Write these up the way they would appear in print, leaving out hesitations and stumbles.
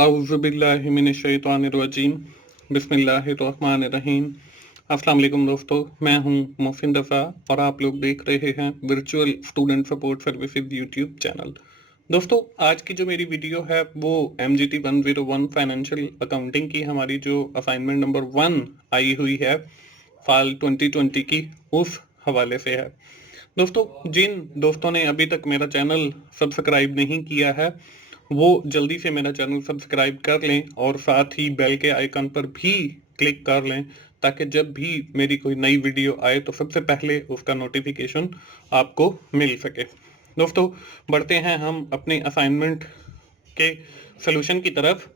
औज़ुबिल्लाहिमिनश्शैतानिर्रजीम बिस्मिल्लाहिर्रहमानिर्रहीम। अस्सलाम वालेकुम दोस्तों, मैं हूं मोहसिन रफ़ा और आप लोग देख रहे हैं virtual student support services YouTube channel. दोस्तों, आज की जो मेरी वीडियो है वो MGT 101 फाइनेंशियल अकाउंटिंग की हमारी जो असाइनमेंट नंबर 1 आई हुई है फाल 2020 की, उस हवाले से है। दोस्तों, जिन दोस्तों ने अभी तक मेरा चैनल सब्सक्राइब नहीं किया है वो जल्दी से मेरा चैनल सब्सक्राइब कर लें और साथ ही बेल के आइकन पर भी क्लिक कर लें ताकि जब भी मेरी कोई नई वीडियो आए तो सबसे पहले उसका नोटिफिकेशन आपको मिल सके। दोस्तों, बढ़ते हैं हम अपने असाइनमेंट के सलूशन की तरफ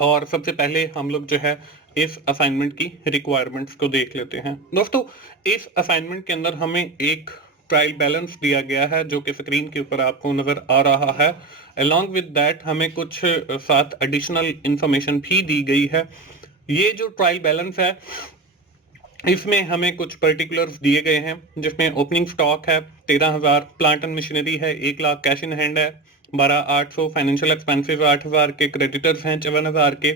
और सबसे पहले हम लोग जो है इस असाइनमेंट की रिक्वायरमेंट्स को देख लेते हैं। दोस्तों, इस असाइनमेंट के अंदर हमें एक ट्रायल बैलेंस दिया गया है जो कि स्क्रीन के ऊपर आपको नजर आ रहा है। अलोंग विद दैट हमें कुछ साथ एडिशनल इंफॉर्मेशन भी दी गई है। ये जो ट्रायल बैलेंस है इसमें हमें कुछ पर्टिकुलर्स दिए गए हैं जिसमें ओपनिंग स्टॉक है 13,000, प्लांट एंड मशीनरी है 1,00,000, कैश इन हैंड है 12,800, फाइनेंशियल एक्सपेंसिव 8,000 के, क्रेडिटर्स हैं 54,000 के,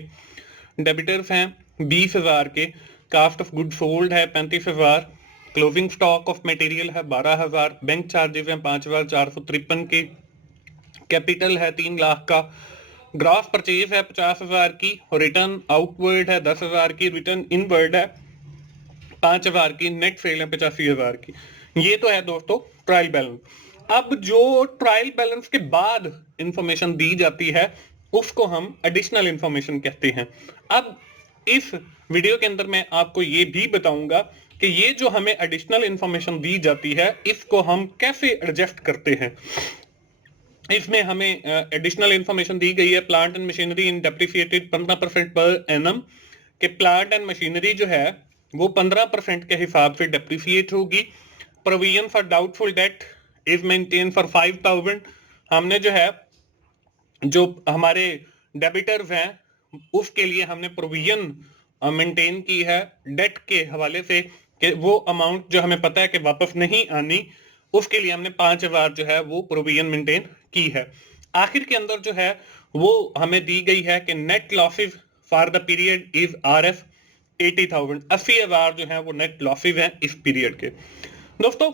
डेबिटर्स हैं 20,000 के, कास्ट ऑफ गुड सोल्ड है 35,000, क्लोजिंग स्टॉक ऑफ मटेरियल है 12,000, बैंक चार्जेस हैं 5,453 के, कैपिटल है 3,00,000 का, ग्रॉस परचेज है 50,000 की, रिटर्न आउटवर्ड है 10,000 की, रिटर्न इनवर्ड है 5,000 की, नेट सेल है 85,000 की। ये तो है दोस्तों ट्रायल बैलेंस। अब जो ट्रायल बैलेंस के बाद इंफॉर्मेशन दी जाती है उसको हम एडिशनल इंफॉर्मेशन कहते हैं। अब इस वीडियो के अंदर मैं आपको ये भी बताऊंगा कि ये जो हमें एडिशनल इंफॉर्मेशन दी जाती है इसको हम कैसे एडजस्ट करते हैं। इसमें हमें एडिशनल इंफॉर्मेशन दी गई है plant and machinery in depreciated 15% per annum के प्लांट एंड मशीनरी जो है वो 15% के हिसाब से डेप्रिसिएट होगी। Provision for doubtful debt is maintain for 5,000। हमने जो है जो हमारे डेबिटर्स हैं उसके लिए हमने प्रोविजन मेंटेन की है डेट के हवाले से कि वो अमाउंट जो हमें पता है कि वापस नहीं आनी उसके लिए हमने 5,000 जो है वो प्रोविजन मेंटेन की है। आखिर के अंदर जो है वो हमें दी गई है कि net losses for the period is RF 80,000, 80,000 जो है वो नेट लॉसेस हैं इस पीरियड के। दोस्तों,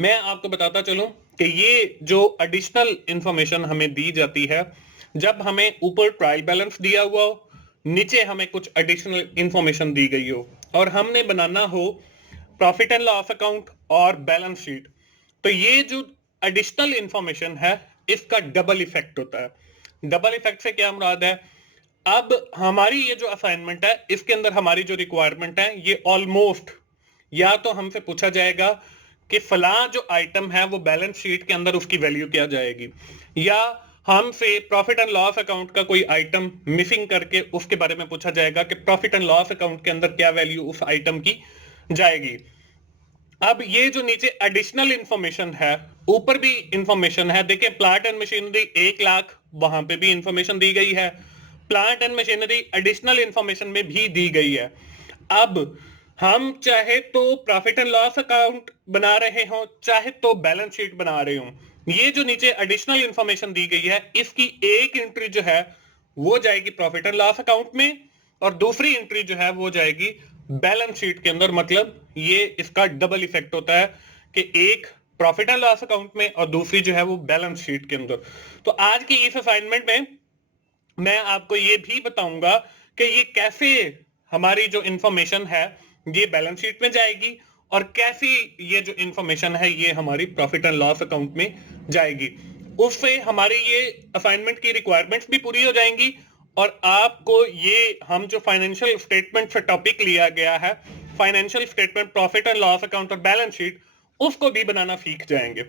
मैं आपको बताता चलूं कि ये जो एडिशनल इंफॉर्मेशन हमें दी जाती है जब हमें ऊपर ट्रायल बैलेंस दिया हुआ हो, नीचे हमें कुछ एडिशनल इंफॉर्मेशन दी गई हो और हमने बनाना हो प्रॉफिट एंड लॉस अकाउंट और बैलेंस शीट, तो ये जो एडिशनल इंफॉर्मेशन है इसका डबल इफेक्ट होता है। डबल इफेक्ट से क्या मुराद है? अब हमारी ये जो असाइनमेंट है इसके अंदर हमारी जो रिक्वायरमेंट है ये ऑलमोस्ट या तो हमसे पूछा जाएगा कि फला जो आइटम है वो बैलेंस शीट के अंदर उसकी वैल्यू क्या जाएगी, या हमसे प्रॉफिट एंड लॉस अकाउंट का कोई आइटम मिसिंग करके उसके बारे में पूछा जाएगा कि प्रॉफिट एंड लॉस अकाउंट के अंदर क्या वैल्यू उस आइटम की जाएगी। अब ये जो नीचे एडिशनल इंफॉर्मेशन है ऊपर भी इंफॉर्मेशन है। देखिए, प्लांट एंड मशीनरी 1,00,000 वहां पे भी इंफॉर्मेशन दी गई है, plant and machinery additional information में भी दी गई है। अब हम चाहे तो प्रॉफिट एंड लॉस अकाउंट बना रहे हो चाहे तो बैलेंस शीट बना रहे हो, ये जो नीचे एडिशनल इंफॉर्मेशन दी गई है इसकी एक एंट्री जो है वो जाएगी प्रॉफिट एंड लॉस अकाउंट में और दूसरी एंट्री जो है वो जाएगी बैलेंस शीट के अंदर। मतलब ये इसका डबल इफेक्ट होता है कि एक प्रॉफिट एंड लॉस अकाउंट में और दूसरी जो है वो बैलेंस शीट के अंदर। तो आज की इस असाइनमेंट में मैं आपको ये भी बताऊंगा कि ये कैसे हमारी जो इंफॉर्मेशन है ये बैलेंस शीट में जाएगी और कैसी ये जो इंफॉर्मेशन है ये हमारी प्रॉफिट एंड लॉस अकाउंट में जाएगी। उससे हमारी ये असाइनमेंट की रिक्वायरमेंट्स भी पूरी हो जाएंगी और आपको ये हम जो फाइनेंशियल स्टेटमेंट से टॉपिक लिया गया है financial statement, profit and loss account और बैलेंस शीट, उसको भी बनाना सीख जाएंगे।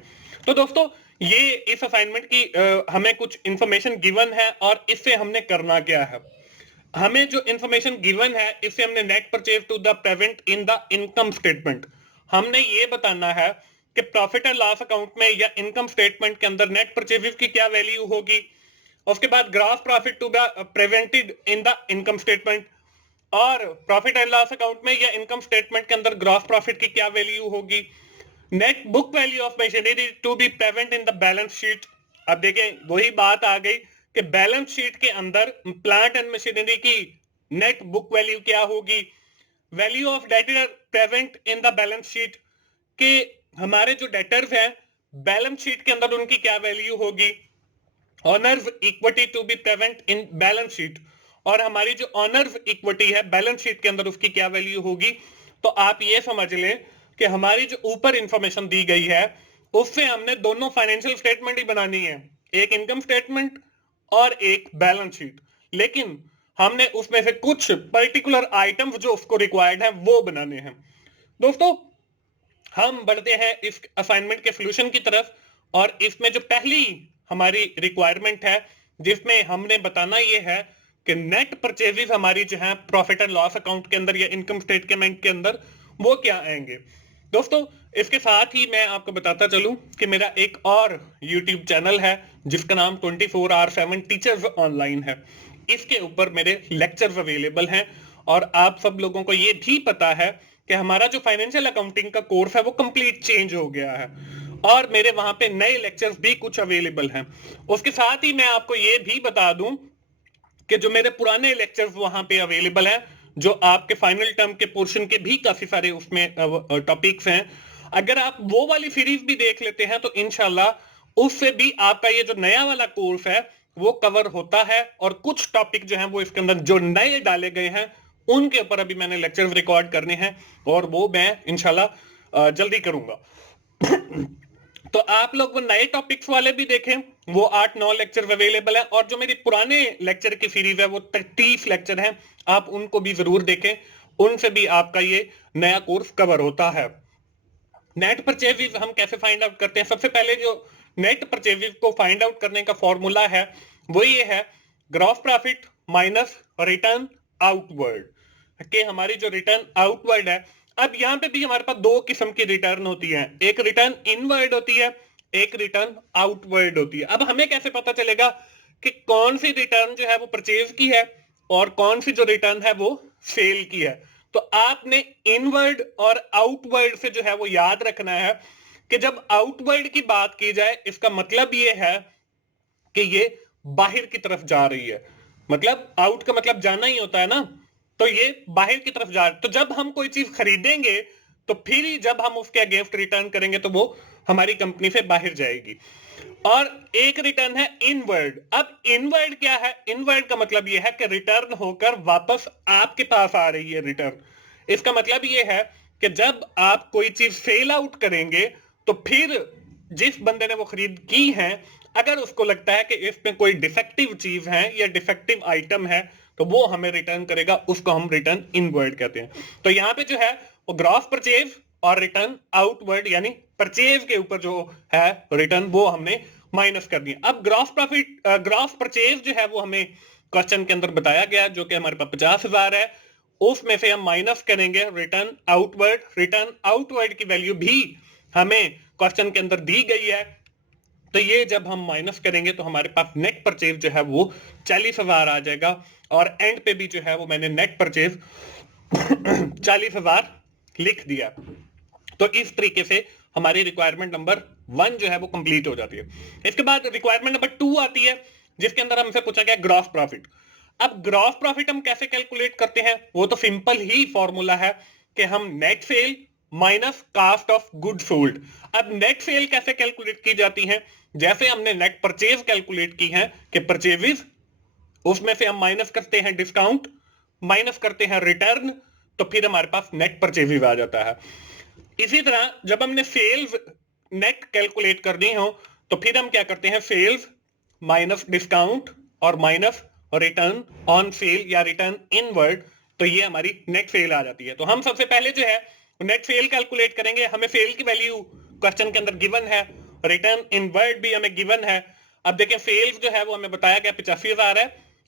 तो दोस्तों, ये इस असाइनमेंट की हमें कुछ इंफॉर्मेशन गिवन है और इससे हमने करना क्या है। हमें जो इंफॉर्मेशन गिवन है इससे हमने net purchase to the present in the income statement, हमने ये बताना है कि प्रॉफिट एंड लॉस अकाउंट में या इनकम स्टेटमेंट के अंदर नेट परचेज की क्या वैल्यू होगी। उसके बाद gross profit to the presented in the income statement और प्रॉफिट एंड लॉस अकाउंट में या इनकम स्टेटमेंट के अंदर ग्रॉस प्रॉफिट की क्या वैल्यू होगी। Net book value of machinery to be present in the balance sheet. अब देखें, वही बात आ गई कि बैलेंस शीट के अंदर प्लांट एंड मशीनरी की नेट बुक वैल्यू क्या होगी, value of debtor present in the balance sheet के हमारे जो डेटर्स हैं बैलेंस शीट के अंदर उनकी क्या वैल्यू होगी, owners equity to be present in balance sheet और हमारी जो ऑनर्स इक्विटी है बैलेंस शीट के अंदर उसकी क्या वैल्यू होगी। तो आप ये समझ लें कि हमारी जो ऊपर इंफॉर्मेशन दी गई है उससे हमने दोनों फाइनेंशियल स्टेटमेंट ही बनानी है, एक इनकम स्टेटमेंट और एक बैलेंस शीट, लेकिन हमने उसमें से कुछ पर्टिकुलर आइटम्स जो उसको रिक्वायर्ड है वो बनाने हैं। दोस्तों हम बढ़ते हैं इस असाइनमेंट के सॉल्यूशन की तरफ और इसमें जो पहली हमारी रिक्वायरमेंट है जिसमें हमने बताना ये है कि नेट परचेजेस हमारी जो है प्रॉफिट एंड लॉस अकाउंट के अंदर या इनकम स्टेटमेंट के अंदर वो क्या आएंगे। दोस्तों इसके साथ ही मैं आपको बताता चलूं कि मेरा एक और YouTube चैनल है जिसका नाम 24/7 टीचर्स ऑनलाइन है। इसके ऊपर मेरे लेक्चर्स अवेलेबल हैं और आप सब लोगों को ये भी पता है कि हमारा जो फाइनेंशियल अकाउंटिंग का कोर्स है वो कंप्लीट चेंज हो गया है और मेरे वहां पे नए लेक्चर्स भी कुछ अवेलेबल हैं। उसके साथ ही मैं आपको ये भी बता दूं कि जो मेरे पुराने लेक्चर्स वहां पे अवेलेबल हैं जो आपके फाइनल टर्म के पोर्शन के भी काफी सारे उसमें टॉपिक्स हैं, अगर आप वो वाली सीरीज भी देख लेते हैं तो इंशाल्लाह उससे भी आपका ये जो नया वाला कोर्स है वो कवर होता है और कुछ टॉपिक जो हैं वो इसके अंदर जो नए डाले गए हैं उनके ऊपर अभी मैंने लेक्चर्स रिकॉर्ड करने हैं और वो मैं इंशाल्लाह जल्दी करूंगा। तो आप लोग वो नए टॉपिक्स वाले भी देखें, वो 8-9 लेक्चर अवेलेबल है और जो मेरी पुराने लेक्चर की सीरीज है वो 30 लेक्चर हैं, आप उनको भी जरूर देखें, उनसे भी आपका ये नया कोर्स कवर होता है। नेट परचेजेस हम कैसे फाइंड आउट करते हैं? सबसे पहले जो नेट परचेजेस को फाइंड आउट करने का फॉर्मूला है वो ये है gross profit minus return outward के हमारी जो रिटर्न आउटवर्ड है। अब यहां पे भी हमारे पास दो किस्म की रिटर्न होती है, एक रिटर्न इनवर्ड होती है, एक रिटर्न आउटवर्ड होती है। अब हमें कैसे पता चलेगा कि कौन सी रिटर्न जो है वो परचेज की है और कौन सी जो रिटर्न है वो सेल की है? तो आपने इनवर्ड और आउटवर्ड से जो है वो याद रखना है कि जब आउटवर्ड की बात की जाए इसका मतलब ये है कि ये बाहर की तरफ जा रही है, मतलब आउट का मतलब जाना ही होता है ना, तो ये बाहर की तरफ जा रही है। तो जब हम कोई चीज खरीदेंगे तो फिर ही जब हम उसके अगेंस्ट रिटर्न करेंगे तो वो हमारी कंपनी से बाहर जाएगी। और एक रिटर्न है इनवर्ड। अब इनवर्ड क्या है? इनवर्ड का मतलब यह है कि रिटर्न होकर वापस आपके पास आ रही है रिटर्न। इसका मतलब यह है कि जब आप कोई चीज सेल आउट करेंगे तो फिर जिस बंदे ने वो खरीद की है अगर उसको लगता है कि इसमें कोई डिफेक्टिव चीज है या डिफेक्टिव आइटम है तो वो हमें रिटर्न करेगा, उसको हम रिटर्न इनवर्ड कहते हैं। तो यहाँ पे जो है वो ग्रॉस परचेज और रिटर्न आउटवर्ड यानी परचेज के ऊपर जो है रिटर्न वो हमने माइनस कर दिया। अब ग्रॉस प्रॉफिट ग्रॉस परचेज जो है वो हमें क्वेश्चन के अंदर बताया गया जो कि हमारे पास 50,000 है, उसमें से हम माइनस करेंगे रिटर्न आउटवर्ड। रिटर्न आउटवर्ड की वैल्यू भी हमें क्वेश्चन के अंदर दी गई है, तो ये जब हम माइनस करेंगे तो हमारे पास नेट परचेज जो है वो 40,000 आ जाएगा और एंड पे भी जो है वो मैंने नेट परचेज 40,000 लिख दिया। तो इस तरीके से हमारी रिक्वायरमेंट नंबर 1 जो है वो कंप्लीट हो जाती है। इसके बाद रिक्वायरमेंट नंबर 2 आती है जिसके अंदर हमसे पूछा गया ग्रॉस प्रॉफिट। अब ग्रॉस प्रॉफिट हम कैसे कैलकुलेट करते हैं? वो तो सिंपल ही फॉर्मूला है कि हम net sale minus cost of good sold. अब नेट सेल कैसे कैलकुलेट की जाती है? जैसे हमने नेट परचेज कैलकुलेट की है कि परचेजेस उसमें से हम माइनस करते हैं डिस्काउंट, माइनस करते हैं रिटर्न, तो फिर हमारे पास नेट परचेजेस आ जाता है। इसी तरह जब हमने सेल्स नेट कैलकुलेट करनी हो तो फिर हम क्या करते हैं? सेल्स माइनस डिस्काउंट और माइनस रिटर्न ऑन सेल या रिटर्न इनवर्ड, तो ये हमारी नेट सेल आ जाती है। तो हम सबसे पहले जो है नेट सेल कैलकुलेट करेंगे। हमें सेल की वैल्यू क्वेश्चन के अंदर गिवन है, रिटर्न इनवर्ड भी हमें गिवन है। अब देखें सेल्स जो है वो हमें बताया गया 85,000 है,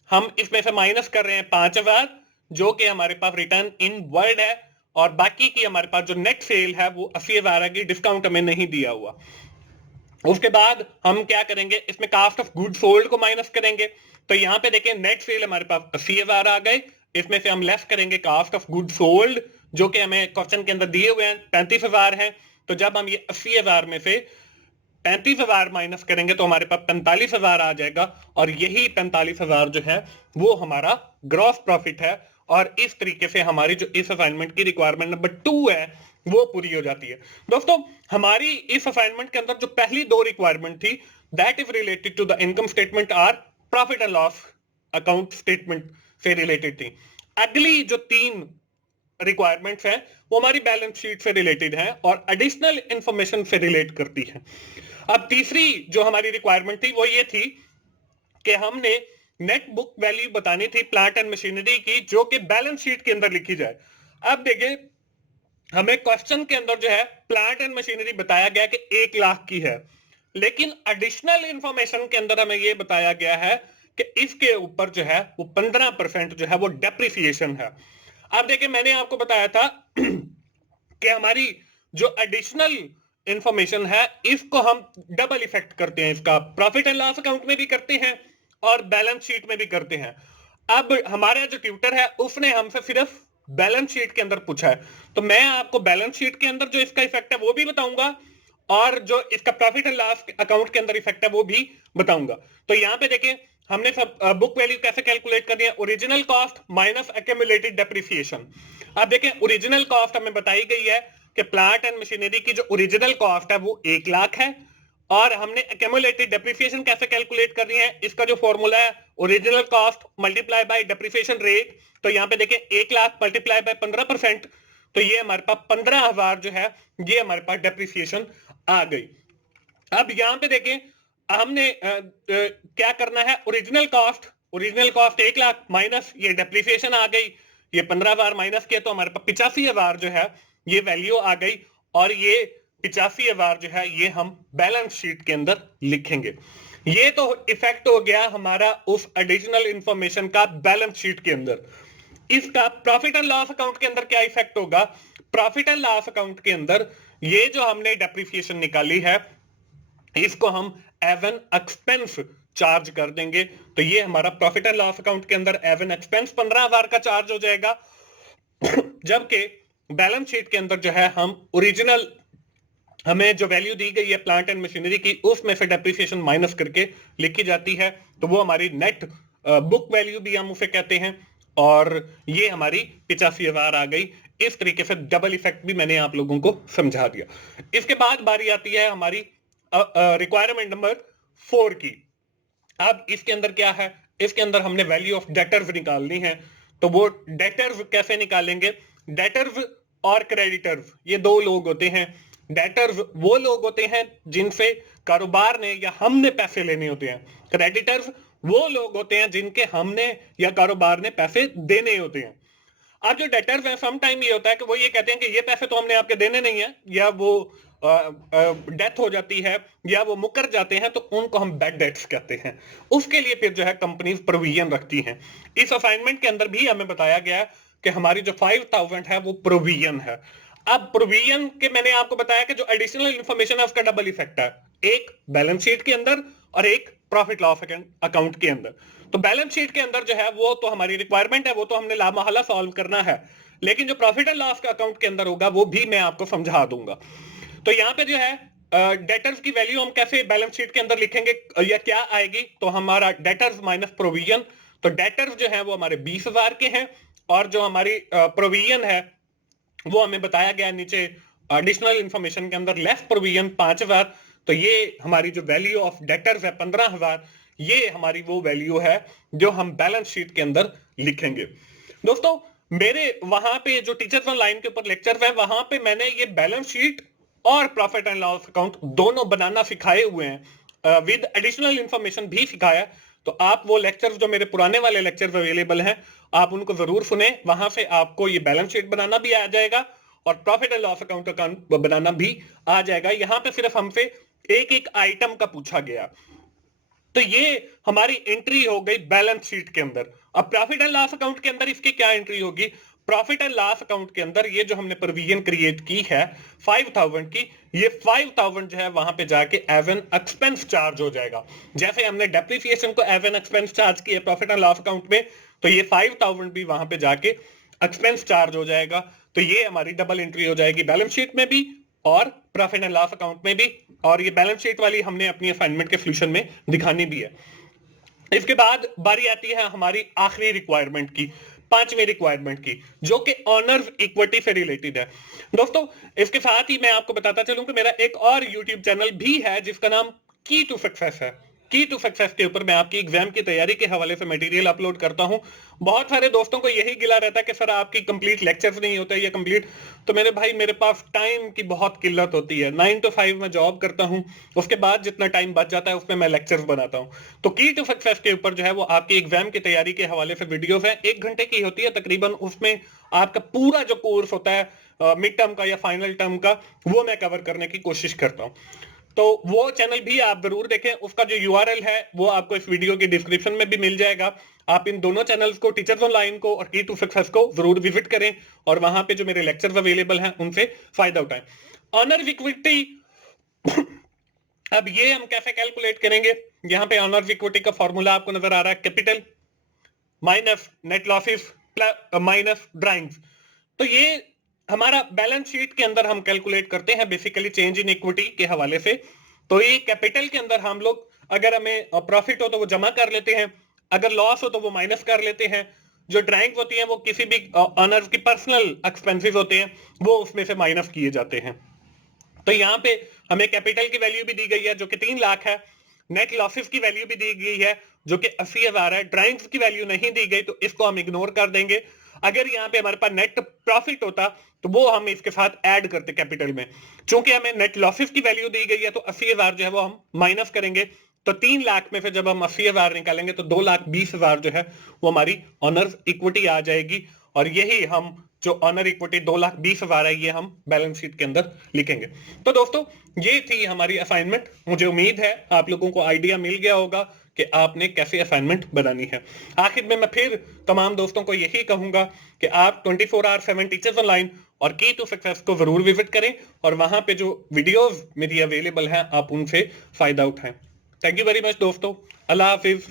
हम इसमें से माइनस कर रहे हैं 5,000 जो कि हमारे पास रिटर्न इनवर्ड है और बाकी की हमारे पास जो नेट सेल है वो 80,000 की, डिस्काउंट हमें नहीं दिया हुआ। उसके बाद हम क्या करेंगे? इसमें कास्ट ऑफ गुड सोल्ड को माइनस करेंगे। तो यहाँ पे देखें नेट सेल हमारे पास 80,000 आ गए, इसमें से हम लेस करेंगे कास्ट ऑफ गुड सोल्ड जो कि हमें क्वेश्चन के अंदर दिए हुए हैं 35,000 हैं। तो जब हम ये 80,000 में से 35,000 माइनस करेंगे तो हमारे पास 45,000 आ जाएगा, और यही 45,000 जो है वो हमारा ग्रॉस प्रॉफिट है। और इस तरीके से हमारी जो इस असाइनमेंट की रिक्वायरमेंट नंबर 2 है वो पूरी हो जाती है। दोस्तों, हमारी इस असाइनमेंट के अंदर जो पहली 2 रिक्वायरमेंट थी, that is related to the income statement or profit and loss account statement से रिलेटेड थी। अगली जो 3 रिक्वायरमेंट्स हैं वो हमारी बैलेंस शीट से रिलेटेड हैं और एडिशनल इंफॉर्मेशन से रिलेट करती हैं। अब तीसरी जो हमारी रिक्वायरमेंट थी वो ये थी कि हमने नेट बुक वैल्यू बतानी थी प्लांट एंड मशीनरी की, जो कि बैलेंस शीट के अंदर लिखी जाए। अब देखिए, हमें क्वेश्चन के अंदर जो है प्लांट एंड मशीनरी बताया गया कि 1 लाख की है, लेकिन एडिशनल इंफॉर्मेशन के अंदर हमें यह बताया गया है कि इसके ऊपर जो है वो 15% जो है वो डेप्रिसिएशन है। अब देखिए, मैंने आपको बताया था कि हमारी जो एडिशनल इंफॉर्मेशन है इसको हम डबल इफेक्ट करते हैं, इसका प्रॉफिट एंड लॉस अकाउंट में भी करते हैं और बैलेंस शीट में भी करते हैं। अब हमारा जो ट्यूटर है उसने हमसे सिर्फ बैलेंस शीट के अंदर पूछा है, तो मैं आपको बैलेंस शीट के अंदर जो इसका इफेक्ट है वो भी बताऊंगा और जो इसका प्रॉफिट एंड लॉस अकाउंट के अंदर इफेक्ट है वो भी बताऊंगा। तो यहां पे देखिए, हमने सब बुक वैल्यू कैसे कैलकुलेट करनी है, original cost minus accumulated depreciation. अब देखिए, ओरिजिनल कॉस्ट हमें बताई गई है कि प्लांट एंड मशीनरी की जो ओरिजिनल कॉस्ट है वो 1 लाख है, और हमने एक्यूमुलेटेड डेप्रिसिएशन कैसे कैलकुलेट करनी है, इसका जो फॉर्मूला है original cost multiply by depreciation rate. तो यहाँ पे देखिए 1 लाख मल्टीप्लाई बाय 15%, तो ये हमारे पास 15,000 जो है ये हमारे पास डेप्रिसिएशन आ गई। अब यहाँ पे देखिए, हमने क्या करना है, ओरिजिनल कॉस्ट 1 लाख माइनस ये डेप्रिसिएशन आ गई, ये 15,000 माइनस किया तो हमारे पास 85,000 जो है ये वैल्यू आ गई, और ये 85,000 जो है ये हम बैलेंस शीट के अंदर लिखेंगे। ये तो इफेक्ट हो गया हमारा उस एडिशनल इंफॉर्मेशन का बैलेंस शीट के अंदर। इसका प्रॉफिट एंड लॉस अकाउंट के अंदर क्या इफेक्ट होगा, प्रॉफिट एंड लॉस अकाउंट के अंदर ये जो हमने डेप्रिसिएशन निकाली है इसको हम एज एन एक्सपेंस चार्ज कर देंगे, तो ये हमारा प्रॉफिट एंड लॉस अकाउंट के अंदर एज एन एक्सपेंस 15,000 का चार्ज हो जाएगा। जबकि बैलेंस शीट के अंदर जो है हम ओरिजिनल हमें जो वैल्यू दी गई है प्लांट एंड मशीनरी की उसमें से डेप्रिसिएशन माइनस करके लिखी जाती है, तो वो हमारी नेट बुक वैल्यू भी हम उसे कहते हैं, और ये हमारी 85,000 आ गई। इस तरीके से डबल इफेक्ट भी मैंने आप लोगों को समझा दिया। इसके बाद बारी आती है हमारी रिक्वायरमेंट नंबर 4 की। अब इसके अंदर क्या है, इसके अंदर हमने वैल्यू ऑफ डेटर्स निकालनी है, तो वो डेटर्स कैसे निकालेंगे, डेटर्स और क्रेडिटर्स ये 2 लोग होते हैं। डेटर्स वो लोग होते हैं जिनसे कारोबार ने या हमने पैसे लेने होते हैं, क्रेडिटर्स वो लोग होते हैं जिनके हमने या कारोबार ने पैसे देने होते हैं। अब जो डेटर्स हैं, सम टाइम ये होता है कि वो ये कहते हैं कि ये पैसे तो हमने आपके देने नहीं है, या वो डेथ हो जाती है या वो मुकर जाते हैं, तो उनको हम बैड डेट्स कहते हैं। उसके लिए फिर जो है कंपनीज प्रोविजन रखती हैं। इस असाइनमेंट के अंदर भी हमें बताया गया कि हमारी जो 5,000 है वो प्रोविजन है। अब प्रोविजन के मैंने आपको बताया कि जो एडिशनल इंफॉर्मेशन है उसका डबल इफेक्ट है, एक बैलेंस शीट के अंदर और एक प्रॉफिट लॉस अकाउंट के अंदर। तो बैलेंस शीट के अंदर जो है वो तो हमारी रिक्वायरमेंट है, वो तो हमने लामहला सॉल्व करना है, लेकिन जो प्रॉफिट एंड लॉस अकाउंट के अंदर होगा वो भी मैं आपको समझा दूंगा। तो यहाँ पे जो है डेटर्स की वैल्यू हम कैसे बैलेंस शीट के अंदर लिखेंगे या क्या आएगी, तो हमारा डेटर्स माइनस प्रोविजन, तो डेटर्स जो है वो हमारे 20,000 के हैं, और जो हमारी प्रोविजन है वो हमें बताया गया नीचे एडिशनल इंफॉर्मेशन के अंदर लेस प्रोविजन 5,000, तो ये हमारी जो वैल्यू ऑफ डेटर्स है 15,000, ये हमारी वो वैल्यू है जो हम बैलेंस शीट के अंदर लिखेंगे। दोस्तों, मेरे वहां पे जो टीचर्स ऑनलाइन के ऊपर लेक्चर है वहां पे मैंने ये बैलेंस शीट और प्रॉफिट एंड लॉस अकाउंट दोनों बनाना सिखाए हुए हैं, विद एडिशनल इंफॉर्मेशन भी सिखाया। तो आप वो लेक्चर्स जो मेरे पुराने वाले लेक्चर्स अवेलेबल हैं आप उनको जरूर सुने, वहां से आपको ये बैलेंस शीट बनाना भी आ जाएगा और प्रॉफिट एंड लॉस अकाउंट बनाना भी आ जाएगा। यहां पे सिर्फ हमसे एक एक आइटम का पूछा गया, तो ये हमारी एंट्री हो गई बैलेंस शीट के अंदर। अब प्रॉफिट एंड लॉस अकाउंट के अंदर इसकी क्या एंट्री होगी, प्रॉफिट एंड लॉस अकाउंट के अंदर ये जो हमने प्रोविजन क्रिएट की है 5,000 की, ये 5,000 जो है वहां पे जाके एज एन एक्सपेंस चार्ज हो जाएगा। जैसे हमने डेप्रिसिएशन को एज एन एक्सपेंस चार्ज किया प्रॉफिट एंड लॉस अकाउंट में, तो ये 5,000 भी वहां पे जाके एक्सपेंस चार्ज हो जाएगा। तो ये हमारी डबल एंट्री हो जाएगी बैलेंस शीट में भी और प्रॉफिट एंड लॉस अकाउंट में भी, और ये बैलेंस शीट वाली हमने अपनी असाइनमेंट के सोल्यूशन में दिखानी भी है। इसके बाद बारी आती है हमारी आखिरी रिक्वायरमेंट की, पांचवी रिक्वायरमेंट की, जो कि ऑनर्स इक्विटी से रिलेटेड है। दोस्तों इसके साथ ही मैं आपको बताता चलूं कि मेरा एक और यूट्यूब चैनल भी है जिसका नाम की टू सक्सेस है। की टू सक्सेस के ऊपर मैं आपकी एग्जाम की तैयारी के हवाले से मटेरियल अपलोड करता हूं। बहुत सारे दोस्तों को यही गिला रहता है कि सर आपकी कंप्लीट लेक्चर्स नहीं होते या कंप्लीट, तो मेरे भाई मेरे पास टाइम की बहुत किल्लत होती है। 9 to 5 में जॉब करता हूं, उसके बाद जितना टाइम बच जाता है उसमें मैं लेक्चर्स बनाता हूं। तो की टू सक्सेस के ऊपर जो है वो आपकी एग्जाम की तैयारी के हवाले से वीडियोस है, 1 घंटे की होती है तकरीबन। उसमें आपका पूरा जो कोर्स होता है मिड टर्म का या फाइनल टर्म का, वो मैं कवर करने की कोशिश करता हूं। तो वो चैनल भी आप जरूर देखें। उसका जो यूआरएल है वो आपको इस वीडियो के डिस्क्रिप्शन में भी मिल जाएगा। आप इन दोनों चैनल्स को, टीचर्स ऑनलाइन को और की टू सक्सेस को, जरूर विजिट करें और वहां पे जो मेरे लेक्चर्स अवेलेबल हैं उनसे फायदा उठाएं। ऑनर्स इक्विटी अब ये हम कैसे कैलकुलेट करेंगे? यहाँ पे ऑनर्स इक्विटी का फॉर्मूला आपको नजर आ रहा है, capital minus net losses minus drawings. तो ये हमारा बैलेंस शीट के अंदर हम कैलकुलेट करते हैं बेसिकली चेंज इन इक्विटी के हवाले से। तो ये कैपिटल के अंदर हम लोग, अगर हमें प्रॉफिट हो तो वो जमा कर लेते हैं, अगर लॉस हो तो वो माइनस कर लेते हैं। जो ड्राइंग्स होती हैं वो किसी भी ऑनर्स की पर्सनल एक्सपेंसेस होते हैं, वो उसमें से माइनस किए जाते हैं। तो यहाँ पे हमें कैपिटल की वैल्यू भी दी गई है जो कि 3 लाख है, नेट लॉसेस की वैल्यू भी दी गई है जो कि 80,000 है, ड्राइंग्स की वैल्यू नहीं दी गई तो इसको हम इग्नोर कर देंगे। अगर यहाँ पे हमारे पास नेट प्रॉफिट होता तो वो हम इसके साथ ऐड करते कैपिटल में। चूंकि हमें नेट लॉसेस की वैल्यू दी गई है तो 80,000 जो है वो हम माइनस करेंगे। तो 3 लाख में से जब हम 80,000 निकालेंगे तो 2,20,000 जो है वो हमारी ऑनर्स इक्विटी आ जाएगी। और यही हम जो ऑनर इक्विटी 2,20,000 है ये हम बैलेंस शीट के अंदर लिखेंगे। तो दोस्तों ये थी हमारी असाइनमेंट। मुझे उम्मीद है आप लोगों को आइडिया मिल गया होगा कि आपने कैसे असाइनमेंट बनानी है। आखिर में मैं फिर तमाम दोस्तों को यही कहूंगा कि आप 24/7 टीचर्स ऑनलाइन और की टू सक्सेस को जरूर विजिट करें और वहां पे जो वीडियोस मेरी अवेलेबल हैं आप उनसे फायदा उठाएं। थैंक यू वेरी मच दोस्तों। अल्लाह हाफिज।